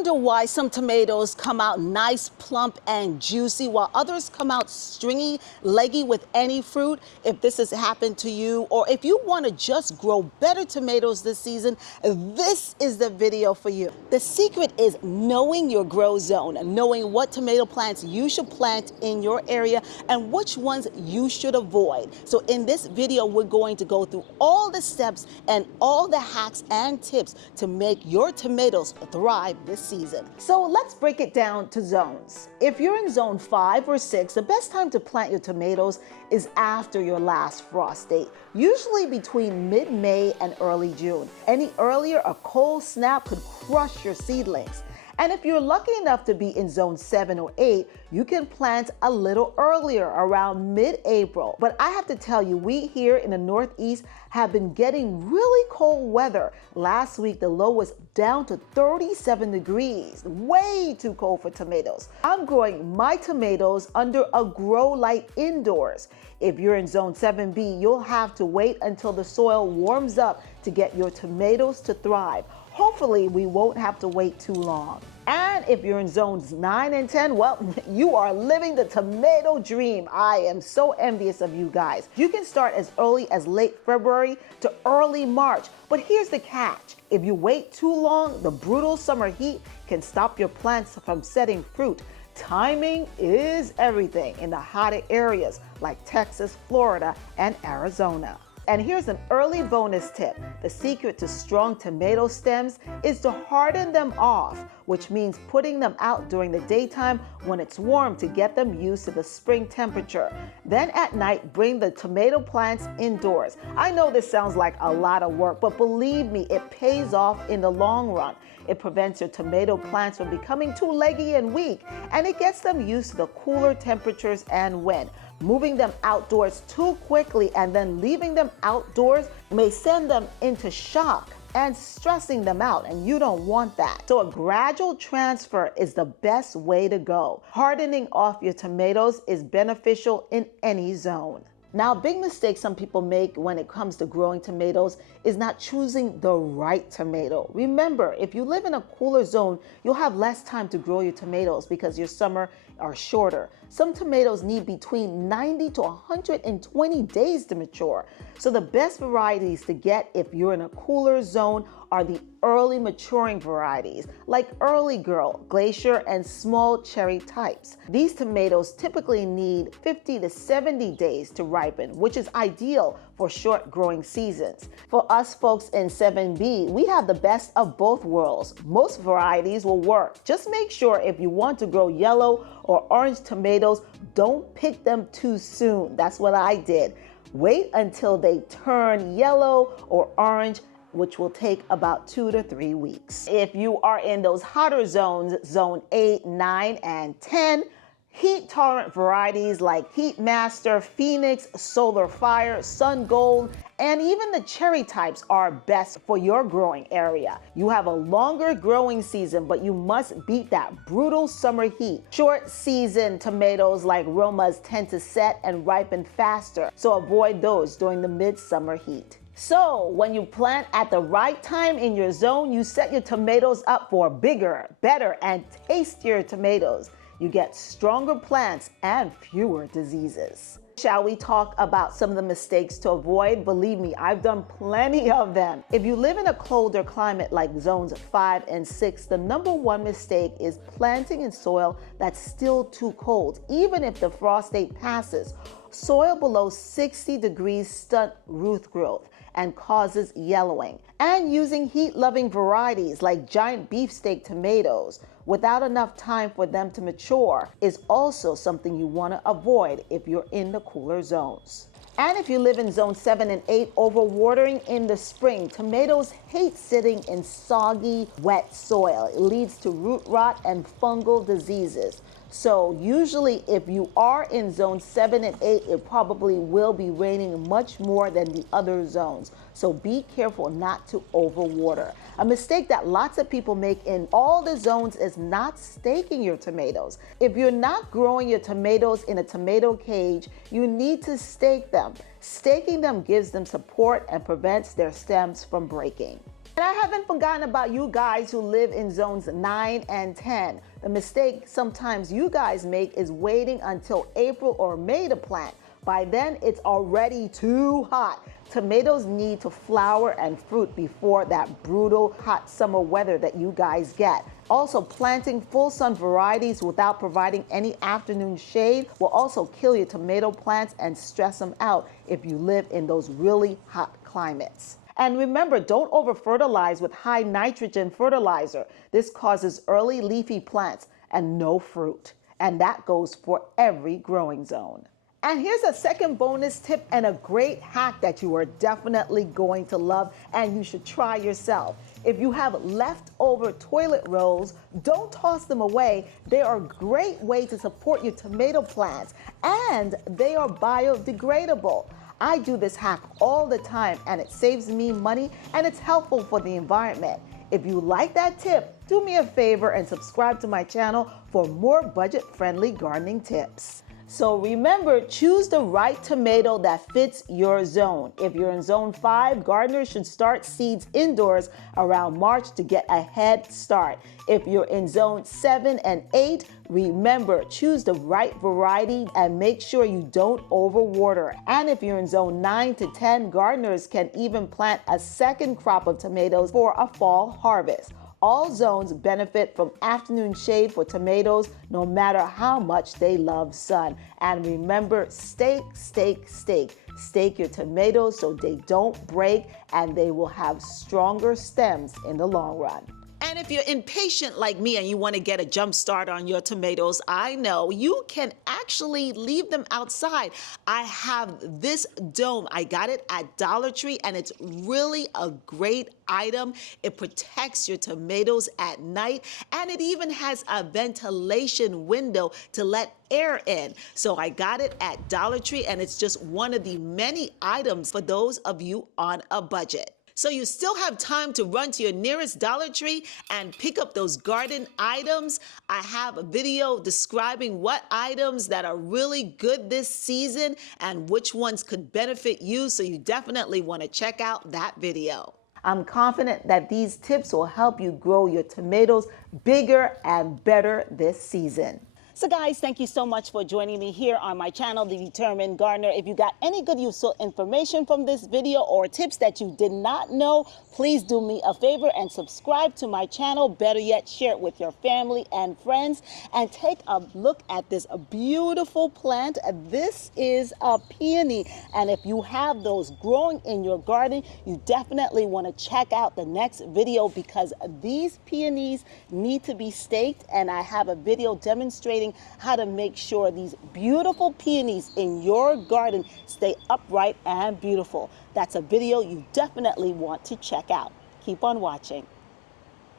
wonder why some tomatoes come out nice, plump, and juicy, while others come out stringy, leggy with any fruit? If this has happened to you, or if you want to just grow better tomatoes this season, this is the video for you. The secret is knowing your grow zone, knowing what tomato plants you should plant in your area and which ones you should avoid. So in this video, we're going to go through all the steps and all the hacks and tips to make your tomatoes thrive this season. So let's break it down to zones. If you're in zone 5 or 6, the best time to plant your tomatoes is after your last frost date, usually between mid-May and early June. Any earlier, a cold snap could crush your seedlings. And if you're lucky enough to be in zone 7 or 8, you can plant a little earlier, around mid-April. But I have to tell you, we here in the Northeast have been getting really cold weather. Last week, the low was down to 37 degrees, way too cold for tomatoes. I'm growing my tomatoes under a grow light indoors. If you're in zone 7B, you'll have to wait until the soil warms up to get your tomatoes to thrive. Hopefully, we won't have to wait too long. And if you're in zones 9 and 10, well, you are living the tomato dream. I am so envious of you guys. You can start as early as late February to early March. But here's the catch. If you wait too long, the brutal summer heat can stop your plants from setting fruit. Timing is everything in the hotter areas like Texas, Florida, and Arizona. And here's an early bonus tip. The secret to strong tomato stems is to harden them off, which means putting them out during the daytime when it's warm to get them used to the spring temperature. Then at night, bring the tomato plants indoors. I know this sounds like a lot of work, but believe me, it pays off in the long run. It prevents your tomato plants from becoming too leggy and weak, and it gets them used to the cooler temperatures and wind. Moving them outdoors too quickly and then leaving them outdoors may send them into shock and stressing them out, and you don't want that. So a gradual transfer is the best way to go. Hardening off your tomatoes is beneficial in any zone. Now, a big mistake some people make when it comes to growing tomatoes is not choosing the right tomato. Remember, if you live in a cooler zone, you'll have less time to grow your tomatoes because your summer are shorter. Some tomatoes need between 90 to 120 days to mature. So the best varieties to get if you're in a cooler zone are the early maturing varieties like Early Girl, Glacier, and small cherry types. These tomatoes typically need 50 to 70 days to ripen, which is ideal for short growing seasons. For us folks in 7B, we have the best of both worlds. Most varieties will work. Just make sure if you want to grow yellow or orange tomatoes, don't pick them too soon. That's what I did. Wait until they turn yellow or orange, which will take about 2 to 3 weeks. If you are in those hotter zones, zone 8, 9, and 10, heat-tolerant varieties like Heat Master, Phoenix, Solar Fire, Sun Gold, and even the cherry types are best for your growing area. You have a longer growing season, but you must beat that brutal summer heat. Short season tomatoes like Romas tend to set and ripen faster, so avoid those during the midsummer heat. So when you plant at the right time in your zone, you set your tomatoes up for bigger, better, and tastier tomatoes. You get stronger plants and fewer diseases. Shall we talk about some of the mistakes to avoid? Believe me, I've done plenty of them. If you live in a colder climate like zones 5 and 6, the number one mistake is planting in soil that's still too cold, even if the frost date passes. Soil below 60 degrees stunt root growth and causes yellowing. And using heat-loving varieties like giant beefsteak tomatoes without enough time for them to mature is also something you want to avoid if you're in the cooler zones. And if you live in zone 7 and 8, overwatering in the spring, tomatoes hate sitting in soggy, wet soil. It leads to root rot and fungal diseases. So usually if you are in zone 7 and 8, it probably will be raining much more than the other zones. So be careful not to overwater. A mistake that lots of people make in all the zones is not staking your tomatoes. If you're not growing your tomatoes in a tomato cage, you need to stake them. Staking them gives them support and prevents their stems from breaking. And I haven't forgotten about you guys who live in zones 9 and 10. The mistake sometimes you guys make is waiting until April or May to plant. By then, it's already too hot. Tomatoes need to flower and fruit before that brutal hot summer weather that you guys get. Also, planting full sun varieties without providing any afternoon shade will also kill your tomato plants and stress them out if you live in those really hot climates. And remember, don't over-fertilize with high nitrogen fertilizer. This causes early leafy plants and no fruit. And that goes for every growing zone. And here's a second bonus tip and a great hack that you are definitely going to love and you should try yourself. If you have leftover toilet rolls, don't toss them away. They are a great way to support your tomato plants and they are biodegradable. I do this hack all the time and it saves me money and it's helpful for the environment. If you like that tip, do me a favor and subscribe to my channel for more budget-friendly gardening tips. So remember, choose the right tomato that fits your zone. If you're in zone 5, gardeners should start seeds indoors around March to get a head start. If you're in zone 7 and 8, remember, choose the right variety and make sure you don't overwater. And if you're in zone 9 to 10, gardeners can even plant a second crop of tomatoes for a fall harvest. All zones benefit from afternoon shade for tomatoes, no matter how much they love sun. And remember, stake, stake, stake. Stake your tomatoes so they don't break and they will have stronger stems in the long run. And if you're impatient like me and you want to get a jump start on your tomatoes, I know you can actually leave them outside. I have this dome. I got it at Dollar Tree and it's really a great item. It protects your tomatoes at night and it even has a ventilation window to let air in. So I got it at Dollar Tree and it's just one of the many items for those of you on a budget. So you still have time to run to your nearest Dollar Tree and pick up those garden items. I have a video describing what items that are really good this season and which ones could benefit you, so you definitely want to check out that video. I'm confident that these tips will help you grow your tomatoes bigger and better this season. So guys, thank you so much for joining me here on my channel, The Determined Gardener. If you got any good useful information from this video or tips that you did not know, please do me a favor and subscribe to my channel. Better yet, share it with your family and friends. And take a look at this beautiful plant. This is a peony. And if you have those growing in your garden, you definitely want to check out the next video because these peonies need to be staked. And I have a video demonstrating how to make sure these beautiful peonies in your garden stay upright and beautiful. That's a video you definitely want to check out. Keep on watching.